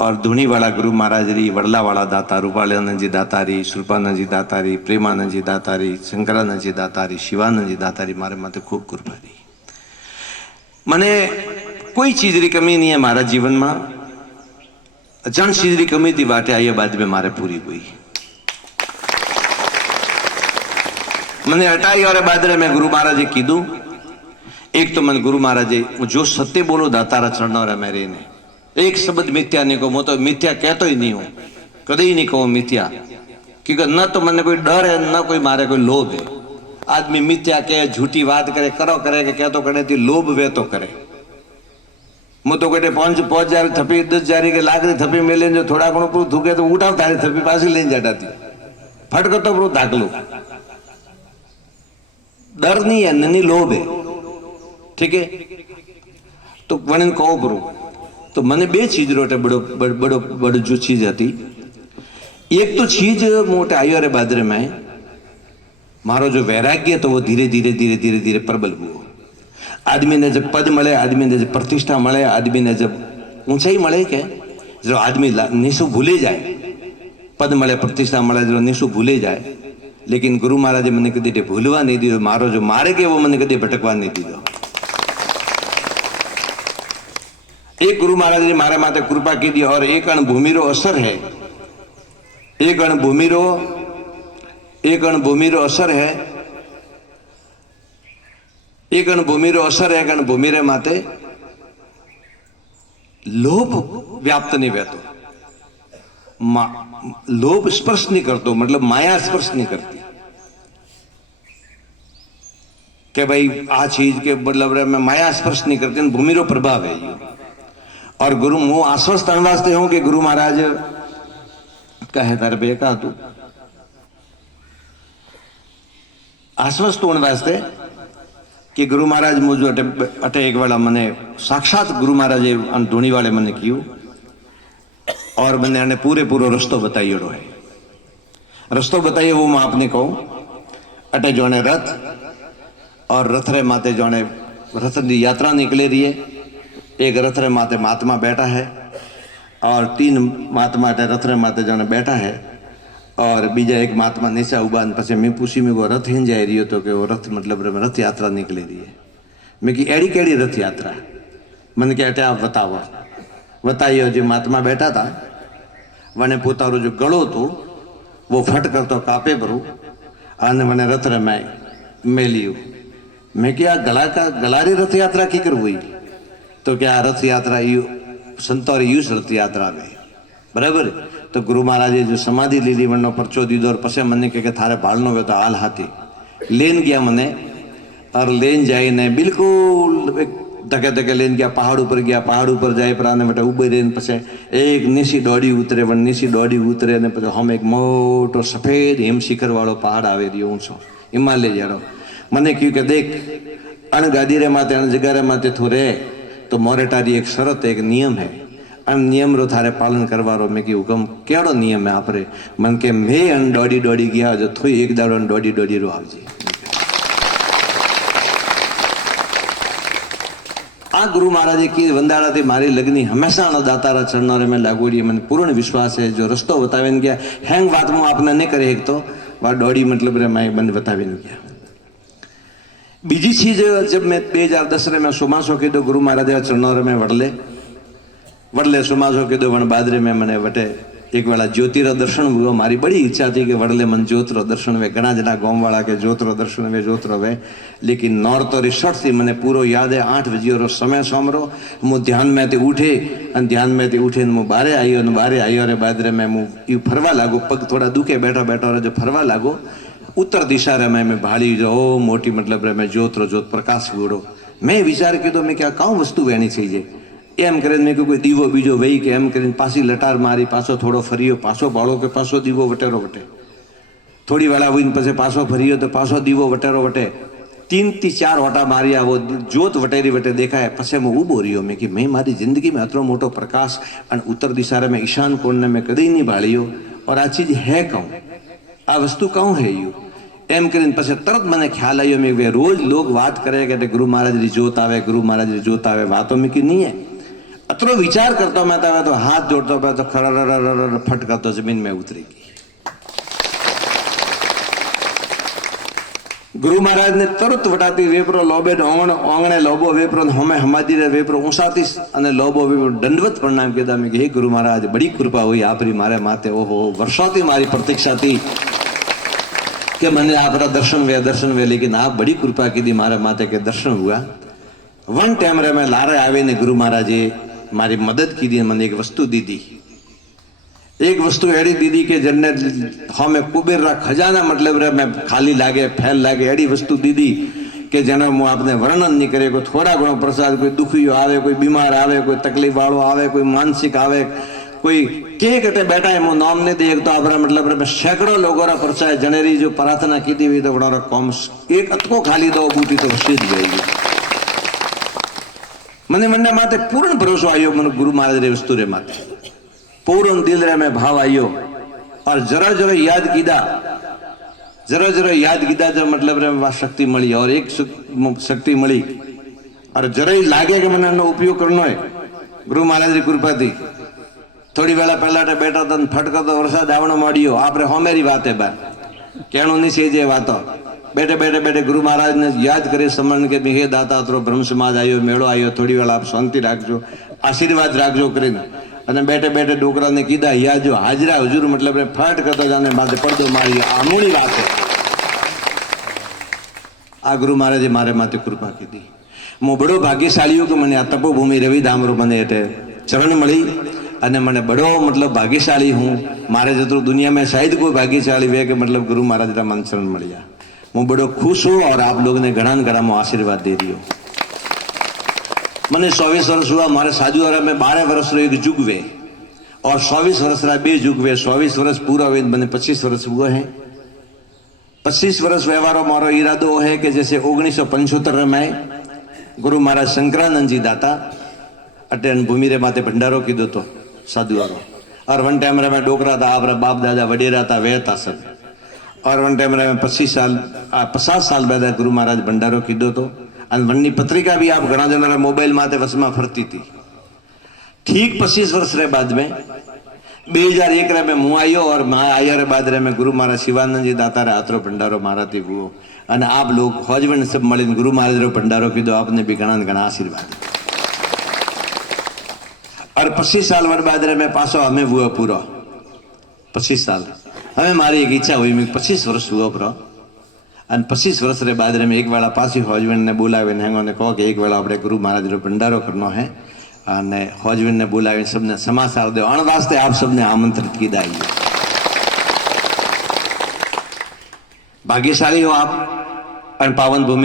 और धूनी वाला गुरु महाराज री, वडला वाला दाता, रूपालानंद जी दातारी, श्रुपानंद जी दातारी, प्रेमानंद जी दातारी, शंकरानंद जी दातारी, शिवानंद जी दातारी मारे माथे खूब कृपा दी। मने कोई चीज री कमी नहीं है मारा जीवन में। जन चीज री कमी थी बाटे आई बाद में मारे पूरी हुई। मैंने हटाई और बाद में गुरु महाराजे कीधु, एक तो मन गुरु महाराजे जो सत्य बोलो दातारा चढ़ना और मेरे ने एक शब्द मिथ्या नहीं को, मैं तो मिथ्या कहतो ही नहीं हूं, कभी नहीं कहूं मिथ्या, क्योंकि न तो मैंने कोई डर है न कोई मारे कोई लोभ है। आदमी मिथ्या कहे, झूठी बात करे, करो करे के कहतो करे थी लोभ वे तो करे। मैं तो कहते 5,000 थपी 10,000 के लाख री थपी मेले जो थोड़ा घणो पूરું थूके तो उठाव तारी थपी पाછી લઈને જતા હતી, ફટકતો પૂરું દાખલો। डर नहीं है, नहीं लोभ है, ठीक है। तो वणन कहो पूરું तो मैंने बे चीज रोटे बड़ो बड़ो बड़ो जो चीज थी, एक तो चीज मोटे आयो रे बादरे में मारो जो वैराग्य तो वो धीरे धीरे धीरे धीरे धीरे प्रबल हुआ। आदमी ने जब पद મળે, आदमी ने जब प्रतिष्ठा મળે, आदमी ने जब ऊंचाई મળે के जो आदमी निशु भूले जाए, पद મળે प्रतिष्ठा મળે जो निशु भूले जाए, लेकिन गुरु महाराज मैंने कदी भूलवा नहीं दी। मारो जो मारे के वो मैंने कदी भटकवा नहीं दी। एक गुरु महाराज ने मारे माथे कृपा की दी और एक अणभूमिरो असर है, एक अणभूमिरो असर है, एक अणभूमिरो असर है, एक अणभूमिरे माथे लोभ व्याप्त नहीं वहतो, लोभ स्पर्श नहीं करतो, मतलब माया स्पर्श नहीं करती कि भाई आ चीज के मतलब में माया स्पर्श नहीं करती, भूमिरो प्रभाव है ये। और गुरु मुंह आश्वस्त वास्ते हूं कि गुरु महाराज कहे तारे बे का तू आश्वस्त होने वास्ते कि गुरु महाराज मुझे अटे एक वाला मने साक्षात गुरु महाराज धूनी वाले मने कियो और मैंने आने पूरे पूरो रस्तो बताइयो है। रस्तो बताइए वो मैं आपने कहूं, अटे जोने रथ और रथरे माते जोने रथ की यात्रा निकले रही है। एक रथरे माते महात्मा बैठा है और 3 महात्मा रथरे माते जोने बैठा है और बीजा एक महात्मा नीचा उबा। पछे मैं पूछी मैं वो रथ हिं जाए रही तो कि वो रथ मतलब रथ यात्रा निकले रही है। मैं कि एड़ी केड़ी रथ यात्रा, मैंने क्या अटे आप बताओ। बताइयो जो महात्मा बैठा था वने पोतारो जो गलो तो वो फट कर तो कापे भरू और मैंने रथ में मेलियो। मैं क्या गलारी रथ यात्रा की कर हुई तो क्या रथ यात्रा यू संतोर यूस रथ यात्रा में बराबर। तो गुरु महाराज जो समाधि लीली वनो परचो दीदो और पसे मने के थारे भाड़नो वे तो हाल हाथी लेन गया मने और लेन जाए ने बिल्कुल धके धके लेन गया, पहाड़ ऊपर गया, पहाड़ ऊपर जाए प्राने बेटा उबे रहीने पछे एक नीसी डोडी उतरे, वन नीसी डोडी उतरे ने पछे हम एक मोटो सफेद हिम शिखर वालो पहाड़ आवे रह्यो ऊंचो हिमालय जेड़ो। मने क्यों के देख अण गादी रे माथे अण जगह रे माथे थो रे तो मोरे तारी एक शरत एक नियम है, अन नियम रो थारे पालन करवारो। मैं की हुकम केड़ो नियम है आपरे? मन के मैं अन डोडी डोडी गया जो थोई एक दाड़ो डोडी डोडी रो आवजे। आ गुरु महाराज की वंदाड़ा थी मारी लगनी हमेशा दातारा चढ़ना में लागोड़ी। मैंने पूर्ण विश्वास है जो रस्तो बतावे गया हैंग बात में आपने नहीं करे एक तो वह डोडी मतलब रे मैं बंद बतावे गया। बीजी चीज जब मैं 2010 में सुमासो की दो गुरु महाराज चरणों में वडले सुमासो की दो वन बादरे में मैंने वटे एक वाला ज्योतिरा दर्शन हुआ। मारी बड़ी इच्छा थी कि वडले मन ज्योतिरो दर्शन वे, घना जना गांव वाला के ज्योतिरो दर्शन वे ज्योतिरो वे, लेकिन नौर तो रिसर्च थी मैंने पूरो याद है 8 बजे समय सोमरो मु ध्यान में उठे और ध्यान में उठे मु बारे आयो ने बारे आयो रे बादरे में मु यू फरवा लागो, पग थोड़ा दुखे बैठा बैठा रे जो फरवा लागो उत्तर दिशा रे मैं भाड़ी जो ओ मोटी मतलब रे मैं ज्योतिरो ज्योत प्रकाश गुड़ो। मैं विचार कीधो मैं क्या काउ वस्तु वेणी थी जे एम करीने मैं कोई दीवो बीजो वही के एम करीने पासी लटार मारी पासो थोड़ो फरियो पासो बाळो के पासो दीवो वटेरो वटे थोड़ी वाला हुई पछे पासो फरियो तो पासो दीवो वटेरो वटे 3 થી 4 ओटा मारिया वो ज्योत वटेरी वटे देखाय पछे मैं उबो रह्यो। मैं कि मैं मारी जिंदगी में अतरो मोटो प्रकाश और उत्तर दिशा में ईशान कोण ने मैं कदी नहीं भाळियो और आ चीज है कहूं आ वस्तु कहूं है यू एम करीने पछे तरत मने ख्याल आयो। मैं वे रोज लोग बात करे कि गुरु महाराज री जोत आवे गुरु महाराज री जोत आवे वातो में की नहीं है। अतरो विचार करता मैं तो हाथ जोड़ता मैं तो खड़ा फटका तो जमीन में उतरी गई। गुरु महाराज ने तुरंत वटाती वेपरो लोबे ओंगणे लोबो वेपरो हमें हमादी रे वेपरो ऊंसाती अने लोबो वेपरो दंडवत प्रणाम कीधा। मैं हे गुरु महाराज बड़ी कृपा हुई आपरी मारे माथे। ओहो वर्षों मारी प्रतीक्षा थी कि मैंने आपरा दर्शन वे लेकिन आप बड़ी कृपा की दी मारे माथे के दर्शन हुआ। वन टाइम रे मैं लारे आवे ने गुरु महाराजे मारी मदद की दी। मैंने एक वस्तु दी दी, एक वस्तु एड़ी दीदी के जन्ने हमें कुबेर रा खजाना मतलब रे मैं खाली लागे फैल लागे एड़ी वस्तु दीदी के जना मु आपने वर्णन नहीं करे। कोई थोड़ा घणो प्रसाद, कोई दुखियो आवे, कोई बीमार आवे, कोई तकलीफ वालों आवे, कोई मानसिक आवे, कोई के कटे बैठा है मु नाम ने देख तो आपरा मतलब रे सैकड़ों लोगों रा परचाय जनेरी जो प्रार्थना की दी हुई तो बड़ा कम एक अतको खाली दो बूटी तो सिद्ध जाएगी। मने मने माते पूर्ण भरोसा आयो मन गुरु महाराज रे वस्तु रे माते पूर्ण दिल रे में भाव आयो। और जरा जरा याद कीदा जो मतलब रे वह शक्ति मिली और एक शक्ति मिली और जरा ही लागे कि मैंने एनो उपयोग करनो है गुरु महाराज की कृपा थी। थोड़ी वेला पहला बैठा था फटका तो वरसाद आवनो माड़ियो आपरे होमेरी बात है बार कहणो नहीं सेजे वातो बैठे बैठे बैठे गुरु महाराज ने याद करे समरण के हे दाता तो ब्रह्म समाज आयो मेड़ो आयो थोड़ी वेला आप शांति राखजो आशीर्वाद राखजो करीने અને બેઠે બેઠે ડોકરાને કીધા યા જો હાજરા હુજુર मतलब ફાટ કરતા જાને માથે પડદો મારી આમણી વાત है। આ ગુરુ મહારાજે મારે માથે કૃપા કીધી। હું બડો ભાગ્યશાળી કે મને આ તપોભૂમિ રવિધામરો મને એટલે ચરણ મળી અને મને બડો मतलब ભાગ્યશાળી હું મારે જતો दुनिया में शायद कोई भाग्यशाली वे કે मतलब गुरु महाराज रा मन चरण મળ્યા। હું બડો खुश हूँ और आप लोग ने घણા घણા आशीर्वाद दे दियो। मैंने 24 वर्ष हुआ मारे साजू वाला में 12 वर्ष रो एक जुग वे और 24 वर्ष रा बे जुग वे 24 वर्ष पूरा हुए मैंने 25 वर्ष हुआ है। 25 वर्ष व्यवहारों मारो इरादो है कि जैसे 1975 में गुरु महाराज शंकरानंद जी दाता अटेन भूमि रे माते भंडारो कीधो तो साधु वारो और वन टाइम रे मैं डोकरा था आपरा बाप दादा वडेरा था वे था सब और वन टाइम रे मैं 50 साल बाद गुरु महाराज भंडारो कीधो तो અને વનની પત્રિકા भी आप घना जना मोबाइल माते वसमा फरती थी। ठीक 25 वर्ष रे बाद में 2001 रे में मुँ आयो और मैं आया रे बाद रे में गुरु महाराज शिवानंद जी दाता रे आतरो भंडारो माराती हुओ અને आप लोग खोजवन सब મળીને गुरु महाराज रो भंडारो कीधो आपने भी घना घना आशीर्वाद। और 25 साल बाद रे में पासो हमें हुआ पूरा 25 साल हमें मारी एक इच्छा हुई मैं 25 वर्ष हुआ पूरा અને 25 વર્ષ रे बाद में एक वेला पासी हॉजवेन ने बोलावीने हेंगोने कहो कि एक वेला આપણે गुरु महाराज रो भंडारो करनो है અને हॉजवेन ने बोलावीने सबने समाचार दो अण वास्ते आप सबने आमंत्रित कीधा। भाग्यशाली हो आप और पावन भूमि